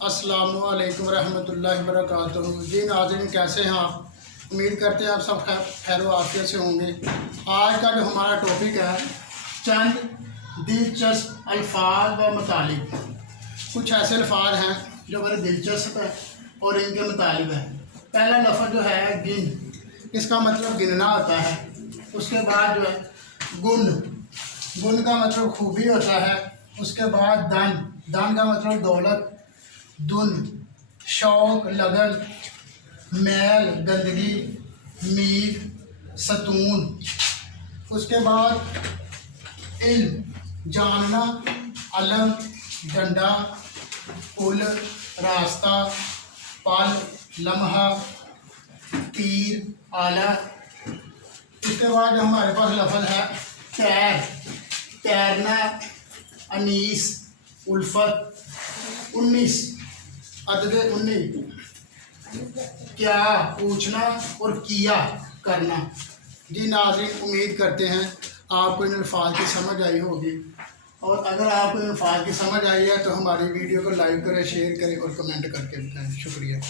अस्सलामु अलैकुम रहमतुल्लाहि वबरकातुहू। जी नाज़रीन, कैसे हैं आप? उम्मीद करते हैं आप सब खैर आफियत से होंगे। आज का जो हमारा टॉपिक है, चंद दिलचस्प अल्फाज व मुतालिब। कुछ ऐसे अल्फाज हैं जो बड़े दिलचस्प है और इनके मुतालिब है। पहला लफ्ज़ जो है गिन, इसका मतलब गिनना होता है। उसके बाद जो है गुण, गुण का मतलब खूबी होता है। उसके बाद दान, दान का मतलब दौलत। दुन शौक, लगन। मैल गंदगी, मीर सतून। उसके बाद इल्म जानना, अलम डंडा, पुल रास्ता, पल लम्हा, तीर आला। इसके बाद जो हमारे पास लफ्ज़ है तैर, तैरना, अनीस उल्फत, 19 अदद 19 क्या पूछना और किया करना। जी नाज़रीन, उम्मीद करते हैं आपको इन अल्फाज की समझ आई होगी, और अगर आपको इन अल्फाज की समझ आई है तो हमारी वीडियो को लाइक करें, शेयर करें और कमेंट करके बताएं। शुक्रिया।